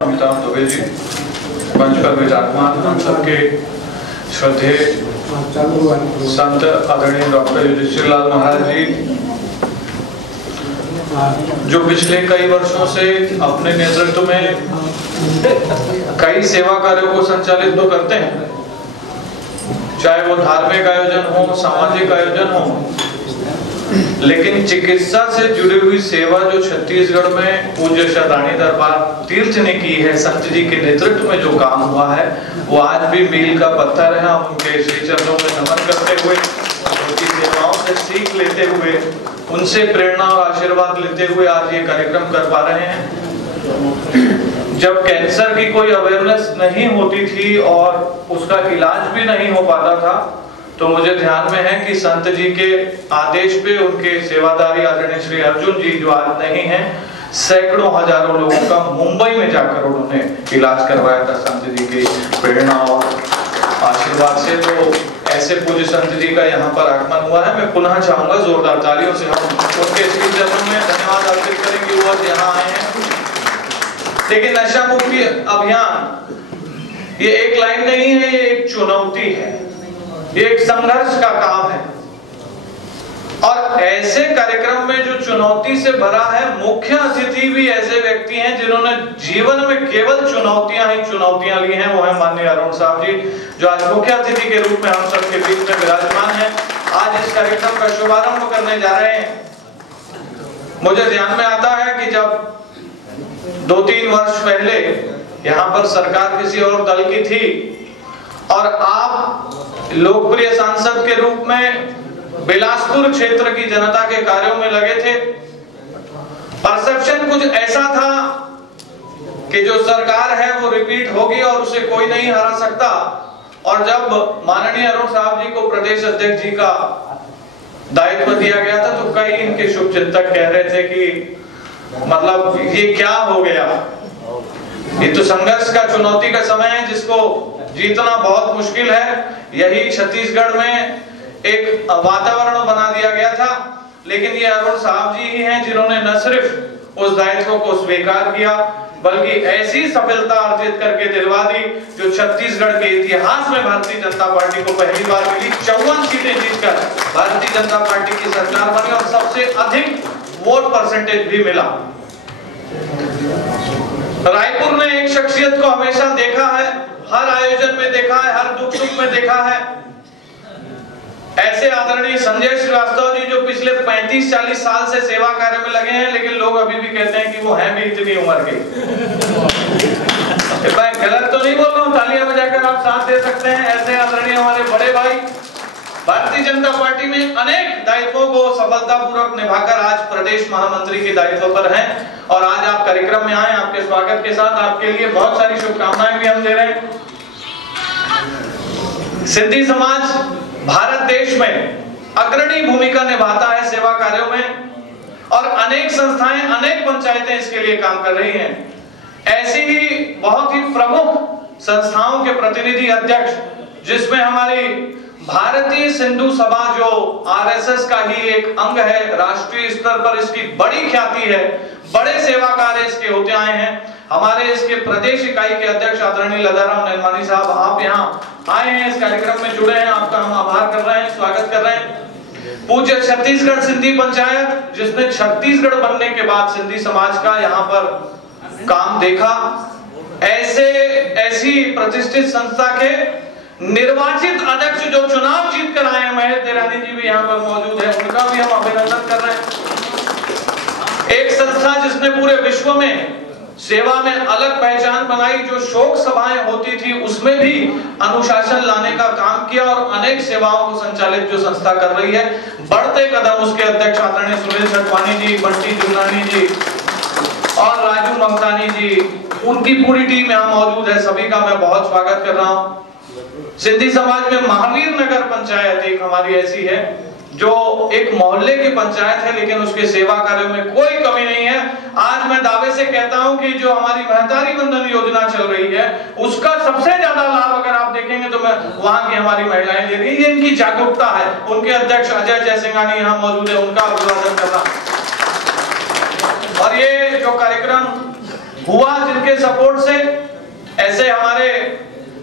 अमिताभ दुबे जी, मंच पर विराजमान हम सबके श्रद्धेय संत आदरणीय डॉक्टर युधिष्ठिर लाल महाराज जी, जो पिछले कई वर्षों से अपने नेतृत्व में कई सेवा कार्यों को संचालित तो करते हैं, चाहे वो धार्मिक आयोजन हो, सामाजिक आयोजन हो, लेकिन चिकित्सा से जुड़ी हुई सेवा जो छत्तीसगढ़ में पूज्य शतानी दरबार तीर्थ ने की है, संत जी के नेतृत्व में जो काम हुआ है, वो आज भी मील का पत्थर है। हम उनके श्री चरणों में नमन करते हुए, उनकी सेवाओं से सीख लेते हुए, उनसे प्रेरणा और आशीर्वाद लेते हुए आज ये कार्यक्रम कर पा रहे हैं। जब कैंसर की कोई अवेयरनेस नहीं होती थी और उसका इलाज भी नहीं हो पाता था, तो मुझे ध्यान में है कि संत जी के आदेश पे उनके सेवादारी आदरणीय श्री अर्जुन जी, जो आज नहीं हैं, सैकड़ों हजारों लोगों का मुंबई में जाकर उन्होंने इलाज करवाया था संत जी की प्रेरणा और आशीर्वाद से। तो ऐसे पूज्य संत जी का यहाँ पर आगमन हुआ है। मैं पुनः चाहूंगा जोरदार तालियों से हम उनके श्री चरणों में धन्यवाद अर्पित करें कि वो आज यहाँ आए हैं। लेकिन नशा मुक्ति अभियान ये एक लाइन नहीं है, ये एक चुनौती है, ये एक संघर्ष का काम है। और ऐसे कार्यक्रम में जो चुनौती से भरा है, मुख्य अतिथि भी ऐसे व्यक्ति हैं जिन्होंने जीवन में केवल चुनौतियां ही चुनौतियां ली हैं। वो है माननीय अरुण साहब जी, जो आज मुख्य अतिथि के रूप में हम सबके बीच में विराजमान हैं, आज इस कार्यक्रम का शुभारंभ करने जा रहे हैं। मुझे ध्यान में आता है कि जब 2-3 वर्ष पहले यहाँ पर सरकार किसी और दल की थी और आप लोकप्रिय सांसद के रूप में बिलासपुर क्षेत्र की जनता के कार्यों में लगे थे। परसेप्शन कुछ ऐसा था कि जो सरकार है वो रिपीट होगी और उसे कोई नहीं हरा सकता। और जब माननीय अरुण साहब जी को प्रदेश अध्यक्ष जी का दायित्व दिया गया था, तो कई इनके शुभचिंतक कह रहे थे कि मतलब ये क्या हो गया, ये तो संघर्ष का, चुनौती का समय है जिसको जीतना बहुत मुश्किल है। यही छत्तीसगढ़ में एक वातावरण बना दिया गया था। लेकिन ये अरुण साहब जी ही हैं जिन्होंने न सिर्फ उस दायित्व को स्वीकार किया, बल्कि ऐसी सफलता अर्जित करके दिलवा दी जो छत्तीसगढ़ के इतिहास में भारतीय जनता पार्टी को पहली बार मिली। 54 सीटें जीतकर भारतीय जनता पार्टी की सरकार बनी और सबसे अधिक वोट परसेंटेज भी मिला। रायपुर ने एक शख्सियत को हमेशा देखा है, हर आयोजन में देखा है, हर दुख सुख में देखा है। ऐसे आदरणीय संजय श्रीवास्तव जी, जो पिछले 35-40 साल से सेवा कार्य में लगे हैं, लेकिन लोग अभी भी कहते हैं कि वो हैं भी इतनी उम्र के। मैं गलत तो नहीं बोल रहा हूँ, तालियां बजाकर आप साथ दे सकते हैं। ऐसे आदरणीय हमारे बड़े भाई भारतीय जनता पार्टी में अनेक दायित्वों को सफलतापूर्वक निभाकर आज प्रदेश महामंत्री के दायित्व पर हैं और आज आप कार्यक्रम में आए। आपके स्वागत के साथ आपके लिए बहुत सारी शुभकामनाएं भी हम दे रहे हैं। सिंधी समाज भारत देश में अग्रणी भूमिका निभाता है सेवा कार्यों में और अनेक संस्थाएं, अनेक पंचायतें इसके लिए काम कर रही हैं। ऐसी ही बहुत ही प्रमुख संस्थाओं के प्रतिनिधि अध्यक्ष, जिसमें हमारी भारतीय सिंधु सभा जो आरएसएस का ही एक अंग है, राष्ट्रीय स्तर पर इसकी बड़ी ख्याति है, बड़े सेवा कार्य इसके होते आए हैं। हमारे इसके प्रदेश इकाई के अध्यक्ष आदरणीय लदाराम निर्मानी साहब, आप यहाँ आए हैं, इस कार्यक्रम में जुड़े हैं, आपका हम आभार कर रहे हैं, स्वागत कर रहे हैं। पूज्य छत्तीसगढ़ सिंधी पंचायत, जिसने छत्तीसगढ़ बनने के बाद सिंधी समाज का यहाँ पर काम देखा, ऐसी प्रतिष्ठित संस्था के निर्वाचित अध्यक्ष जो चुनाव जीत कर आए हैं, महेश देरानी जी भी यहाँ पर मौजूद है, उनका भी हम अभिनंदन कर रहे हैं। एक संस्था जिसने पूरे विश्व में सेवा में अलग पहचान बनाई, जो शोक सभाएं होती थी उसमें भी अनुशासन लाने का काम किया और अनेक सेवाओं को संचालित जो संस्था कर रही है, बढ़ते कदम उसके अध्यक्ष आदरणीय सुनील छटवानी जी, बंटी जुगनानी जी और राजू ममतानी जी, उनकी पूरी टीम यहाँ मौजूद है। सभी का मैं बहुत स्वागत कर रहा हूँ। सिंधी समाज में महावीर नगर पंचायत एक हमारी ऐसी है जो एक मोहल्ले की पंचायत है, लेकिन उसके सेवा कार्यों में कोई कमी नहीं है। आज मैं दावे से कहता हूं कि जो हमारी महतारी बंधन योजना चल रही है, उसका सबसे ज्यादा लाभ अगर आप देखेंगे तो मैं वहां की हमारी महिलाएं ले रही है। ये इनकी जागरूकता है। उनके अध्यक्ष अजय जयसिंघानी यहाँ मौजूद है, उनका अभिवादन करना। और ये जो कार्यक्रम हुआ जिनके सपोर्ट से ऐसे हमारे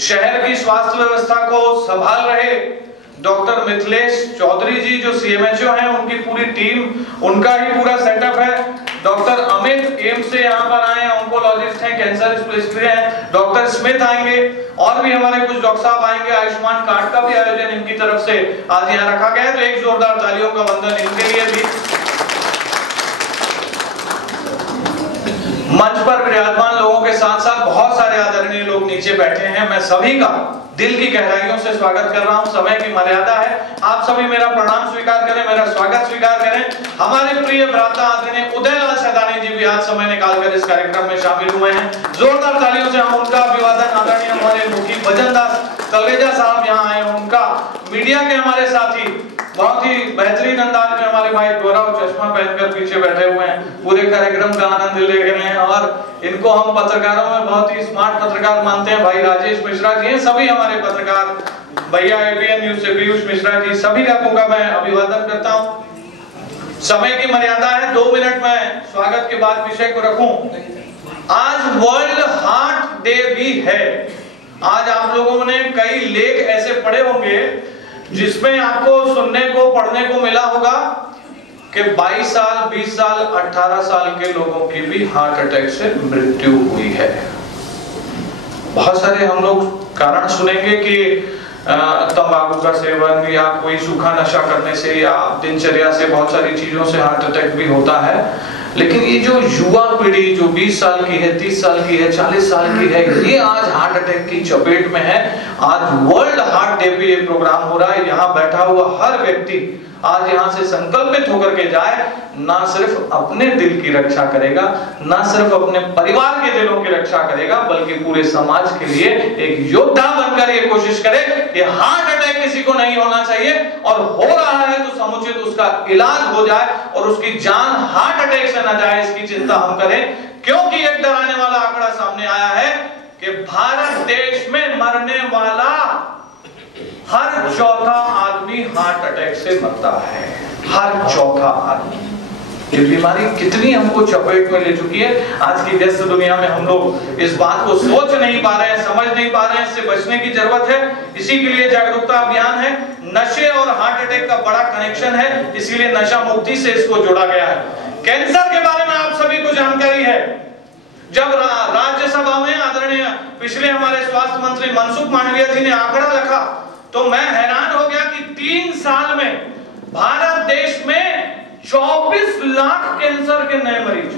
शहर की स्वास्थ्य व्यवस्था को संभाल रहे डॉक्टर मिथिलेश चौधरी जी जो सीएमएचओ हैं, उनकी पूरी टीम, उनका ही पूरा सेटअप है। डॉक्टर अमित एम्स से यहाँ पर आए, ऑन्कोलॉजिस्ट हैं, कैंसर स्पेशलिस्ट हैं। डॉक्टर स्मिथ आएंगे और भी हमारे कुछ डॉक्टर साहब आएंगे। आयुष्मान कार्ड का भी आयोजन इनकी तरफ से आज यहाँ रखा गया है, तो एक जोरदार तालियों का वंदन इनके लिए भी। मंच पर विराजमान लोगों के साथ साथ बहुत सारे आदरणीय लोग नीचे बैठे हैं। मैं सभी का दिल की गहराइयों से स्वागत कर रहा हूं। समय की मर्यादा है, आप सभी मेरा प्रणाम स्वीकार करें, मेरा स्वागत स्वीकार करें। हमारे प्रिय भ्राता आदरणीय उदयलाल सदानी जी भी आज समय निकालकर इस कार्यक्रम में शामिल हुए हैं। जोरदार तालियों से हम उनका अभिवादन। आदरणीय हमारे मुखी भजनदास तलरेजा साहब यहाँ आए, उनका मीडिया के हमारे साथी बहुत ही बेहतरीन अंदाज में हमारे भाई गौरव चश्मा पहनकर पीछे बैठे हुए हैं, पूरे कार्यक्रम का आनंद ले रहे हैं और इनको हम पत्रकारों में बहुत ही स्मार्ट पत्रकार मानते हैं। भाई राजेश मिश्रा जी हैं, सभी हमारे पत्रकार, भैया एबीएन न्यूज से पीयूष मिश्रा जी, सभी लोगों का मैं अभिवादन करता हूं। समय की मर्यादा है, 2 मिनट में स्वागत के बाद विषय को रखूं। आज वर्ल्ड हार्ट डे भी है। आज आप लोगों ने कई लेख ऐसे पढ़े होंगे जिसमें आपको सुनने को पढ़ने को मिला होगा कि 22 साल 20 साल 18 साल के लोगों की भी हार्ट अटैक से मृत्यु हुई है। बहुत सारे हम लोग कारण सुनेंगे कि तंबाकू का सेवन या कोई सूखा नशा करने से या दिनचर्या से बहुत सारी चीजों से हार्ट अटैक भी होता है। लेकिन ये जो युवा पीढ़ी जो 20 साल की है, 30 साल की है, 40 साल की है, ये आज हार्ट अटैक की चपेट में है। आज वर्ल्ड हार्ट डे पे ये प्रोग्राम हो रहा है। यहाँ बैठा हुआ हर व्यक्ति आज यहाँ से संकल्पित होकर के जाए, ना सिर्फ अपने दिल की रक्षा करेगा, ना सिर्फ अपने परिवार के दिलों की रक्षा करेगा, बल्कि पूरे समाज के लिए एक योद्धा बनकर ये कोशिश करे कि हार्ट अटैक किसी को नहीं होना चाहिए, और हो रहा है तो समुचित उसका इलाज हो जाए और उसकी जान हार्ट अटैक से न जाए, इसकी चिंता हम करें। क्योंकि एक डराने वाला आंकड़ा सामने आया है कि भारत देश में मरने वाला हर चौथा आदमी हार्ट अटैक से मरता है। हर चौथा आदमी। ये बीमारी कितनी हमको चपेट में ले चुकी है। आज की व्यस्त दुनिया में हम लोग इस बात को सोच नहीं पा रहे हैं, समझ नहीं पा रहे हैं। इससे बचने की जरूरत है। इसी के लिए जागरूकता अभियान है। नशे और हार्ट अटैक का बड़ा कनेक्शन है, इसीलिए नशा मुक्ति से इसको जोड़ा गया है। कैंसर के बारे में आप सभी को जानकारी है। जब राज्यसभा में आदरणीय पिछले हमारे स्वास्थ्य मंत्री मनसुख मांडविया जी ने आंकड़ा रखा तो मैं हैरान हो गया कि 3 साल में भारत देश में 24 लाख कैंसर के नए मरीज,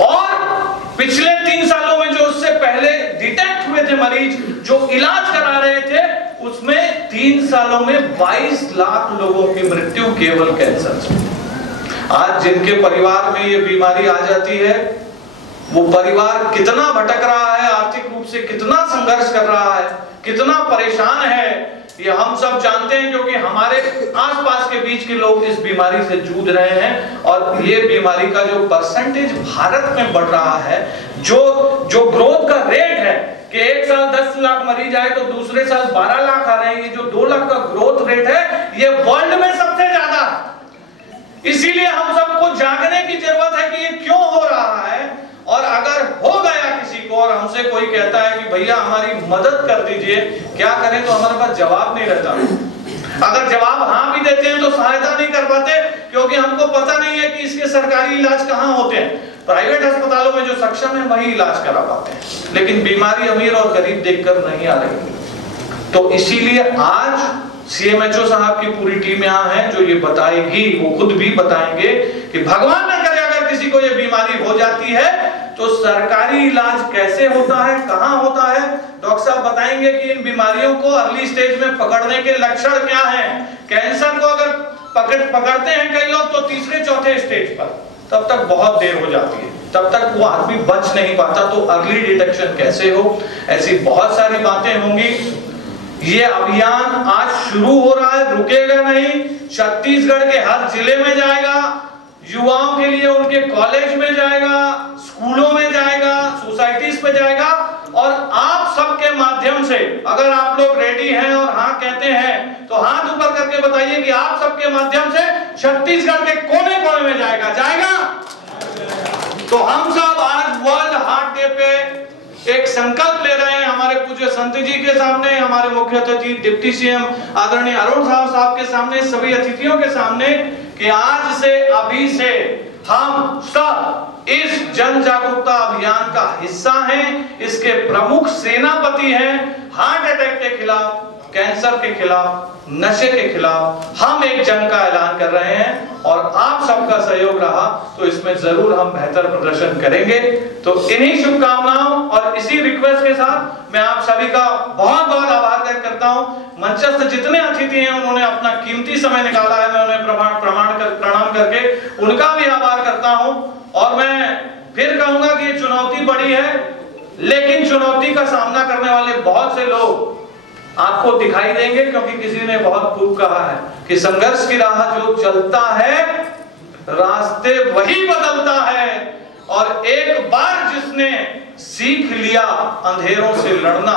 और पिछले 3 सालों में जो उससे पहले डिटेक्ट हुए थे मरीज जो इलाज करा रहे थे, उसमें 3 सालों में 22 लाख लोगों की मृत्यु केवल कैंसर से। आज जिनके परिवार में ये बीमारी आ जाती है, वो परिवार कितना भटक रहा है, आर्थिक रूप से कितना संघर्ष कर रहा है, कितना परेशान है, ये हम सब जानते हैं। क्योंकि हमारे आसपास के बीच के लोग इस बीमारी से जूझ रहे हैं, और ये बीमारी का जो परसेंटेज भारत में बढ़ रहा है, जो ग्रोथ का रेट है कि एक साल 10 लाख मरीज आए तो दूसरे साल 12 लाख आ रहे हैं, ये जो 2 लाख का ग्रोथ रेट है, ये वर्ल्ड में सबसे ज्यादा है। इसीलिए हम सबको जागने की जरूरत है कि ये क्यों हो रहा है। और अगर हो गया किसी को और हमसे कोई कहता है कि भैया हमारी मदद कर दीजिए, क्या करें, तो हमारे पास जवाब नहीं रहता। अगर जवाब हाँ भी देते हैं तो सहायता नहीं कर पाते, क्योंकि हमको पता नहीं है कि इसके सरकारी इलाज कहाँ होते हैं। प्राइवेट अस्पतालों में जो सक्षम है वही इलाज करा पाते हैं, लेकिन बीमारी अमीर और गरीब देखकर नहीं आ रही। तो इसीलिए आज सीएमएचओ साहब की पूरी टीम यहाँ है जो ये बताएगी, वो खुद भी बताएंगे कि भगवान न करे अगर किसी को ये बीमारी हो जाती है तो सरकारी इलाज कैसे होता है, कहाँ होता है। डॉक्टर साहब बताएंगे कि इन बीमारियों को अर्ली स्टेज में पकड़ने के लक्षण क्या हैं। कैंसर को अगर पकड़ते हैं कई लोग तो तीसरे चौथे स्टेज पर, तब तक बहुत देर हो जाती है, तब तक वो आदमी बच नहीं पाता। तो अर्ली डिटेक्शन कैसे हो, ऐसी बहुत सारी बातें होंगी। ये अभियान आज शुरू हो रहा है, रुकेगा नहीं। छत्तीसगढ़ के हर जिले में जाएगा, युवाओं के लिए उनके कॉलेज में जाएगा, स्कूलों में जाएगा, सोसाइटीज पे जाएगा। और आप सबके माध्यम से अगर आप लोग रेडी हैं और हाँ कहते हैं तो हाथ ऊपर करके बताइए कि आप सबके माध्यम से छत्तीसगढ़ के कोने कोने में जाएगा। तो हम सब आज वर्ल्ड हार्ट डे पे एक संकल्प ले रहे हैं हमारे पूज्य संत जी के सामने, हमारे मुख्य अतिथि डिप्टी सीएम आदरणीय अरुण साहब के सामने, सभी अतिथियों के सामने, कि आज से अभी से हम सब इस जन जागरूकता अभियान का हिस्सा हैं, इसके प्रमुख सेनापति हैं। हार्ट अटैक के खिलाफ, कैंसर के खिलाफ, नशे के खिलाफ हम एक जंग का ऐलान कर रहे हैं और आप सबका सहयोग रहा तो इसमें जरूर हम बेहतर प्रदर्शन करेंगे। तो इन्हीं शुभकामनाओं और इसी रिक्वेस्ट के साथ मैं आप सभी का बहुत बहुत आभार व्यक्त करता हूं। मंचस्थ जितने अतिथि हैं उन्होंने अपना कीमती समय निकाला है, मैं उन्हें प्रणाम करके उनका भी आभार करता हूं। और मैं फिर कहूंगा कि ये चुनौती बड़ी है, लेकिन चुनौती का सामना करने वाले बहुत से लोग आपको दिखाई देंगे, क्योंकि किसी ने बहुत खूब कहा है कि संघर्ष की राह जो चलता है रास्ते वही बदलता है, और एक बार जिसने सीख लिया अंधेरों से लड़ना,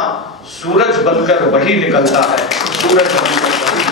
सूरज बनकर वही निकलता है। सूरज बनकर वही।